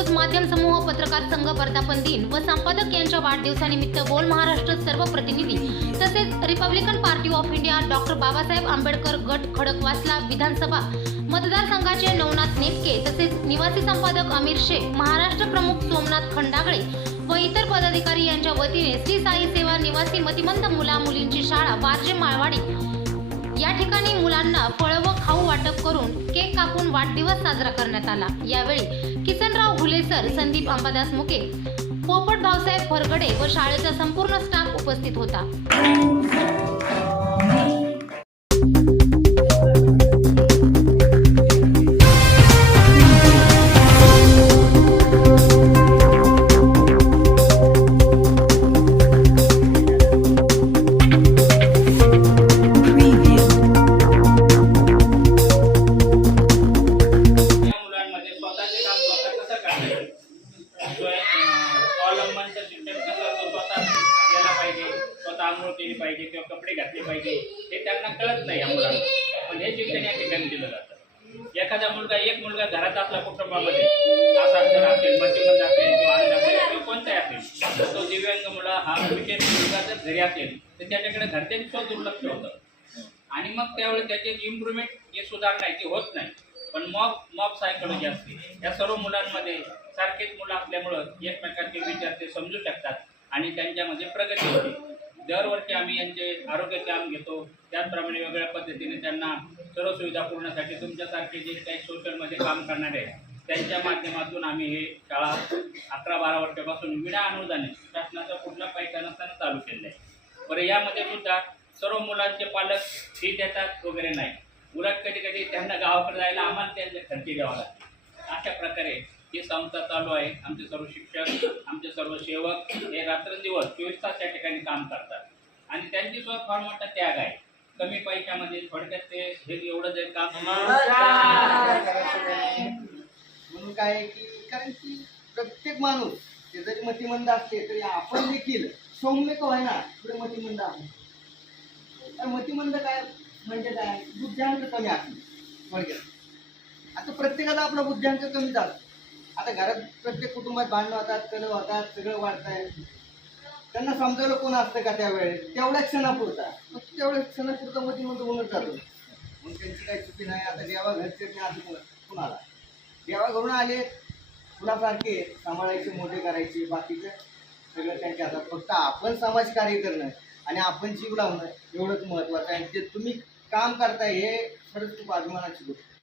News माध्यम समूह पत्रकार संघ वर्धापन दिन व संपादक यांच्या वाढदिवसानिमित्त बोल महाराष्ट्र सर्व प्रतिनिधी तसेच Republican party of India doctor Babasaheb Ambedkar गट खडकवासला विधानसभा मतदारसंघाचे नवनाथ नेमके तसेच निवासी संपादक आमिर शेख महाराष्ट्र प्रमुख सोमनाथ खंडागळे व इतर पदाधिकारी यांच्या वतीने श्री साई सेवा निवासी मतिमंद मुला मुलींची शाळा वारजे माळवाडी या ठिकाणी मुलांना फळं व खाऊ वाटप करून केक कापून वाढदिवस साजरा करण्यात आला. यावेळी किसनराव घुलेसर संदीप अंबादास मुके पोपट भाऊसाहेब फरगडे व शाळेचा संपूर्ण स्टाफ उपस्थित होता. आंघोळ केली पाहिजे किंवा कपडे घातले पाहिजे हे त्यांना कळत नाही या मुलांना पण हे शिक्षण या ठिकाणी दिलं जातं. एखादा मुलगा एक मुलगा घरात असला कुटुंबामध्ये असा जर असेल मध्यमंद असेल किंवा असेल किंवा कोणताही असेल तर तो दिव्यांग मुला हा विशेष मुलगा जर घरी असेल तर त्याच्याकडे घरच्यांचं दुर्लक्ष होतं. आणि मग त्यावेळी त्याचे इम्प्रुव्हमेंट हे सुधारणा आहे ती होत नाही. पण मॉब मॉब सायकोलॉजी असते. या सर्व मुलांमध्ये सारखेच मुलं असल्यामुळं एकमेकांचे विचार ते समजू शकतात आणि त्यांच्यामध्ये प्रगती होते. दरवर्षी आम्ही यांचे आरोग्य कॅम्प घेतो. त्याचप्रमाणे वेगळ्या पद्धतीने त्यांना सर्व सुविधा पुरवण्यासाठी तुमच्यासारखे जे काही सोशलमध्ये काम करणारे आहेत त्यांच्या माध्यमातून आम्ही हे शाळा अकरा बारा वर्षापासून विना अनुदाने शासनाचा कुठला पैसा नसताना चालू केलेला आहे. बरं यामध्ये सुद्धा सर्व मुलांचे पालक फी देतात वगैरे नाही. उलट कधी कधी त्यांना गावाकडे जायला आम्हाला त्यांचे खर्ची द्यावा लागते. अशा प्रकारे ही आमचा चालू आहे आमचे सर्व शिक्षक आमचे सर्व सेवक हे रात्रंदिवस चोवीस तास या ठिकाणी काम करतात. आणि त्यांची सुद्धा फार मोठा त्याग आहे. कमी पैशामध्ये थोडक्यात ते हे एवढं जे काम म्हणून काय आहे की कारण की प्रत्येक माणूस ते जरी मतिमंद असते तरी आपण देखील सौम्य का होईना पुढे मतिमंद आहे मतिमंद काय? म्हणजे काय? बुद्ध्यांक कमी असणे. थोडक्यात. आता प्रत्येकाला आपला बुद्ध्यांक कमी जातो आता घरात प्रत्येक कुटुंबात भांडणं होतात कल होतात सगळं वाढतंय. त्यांना समजावलं कोण असतं का त्यावेळेस? तेवढ्या क्षणापुरता. मग तेवढ्या क्षणापुरता मतिमंद होऊनच जातो. मग त्यांची काही चुकी नाही. आता देवा घरचे नाही असं कोण- कुणाला? देवा घरून आले फुलासारखे सांभाळायचे मोठे करायचे बाकीचं सगळं त्यांच्या हातात. फक्त आपण समाजकार्य करणं आणि आपण जीव लावणं एवढंच महत्त्वाचं आहे. आणि तुम्ही काम करताय हे खरंच खूप अभिमानाची गोष्ट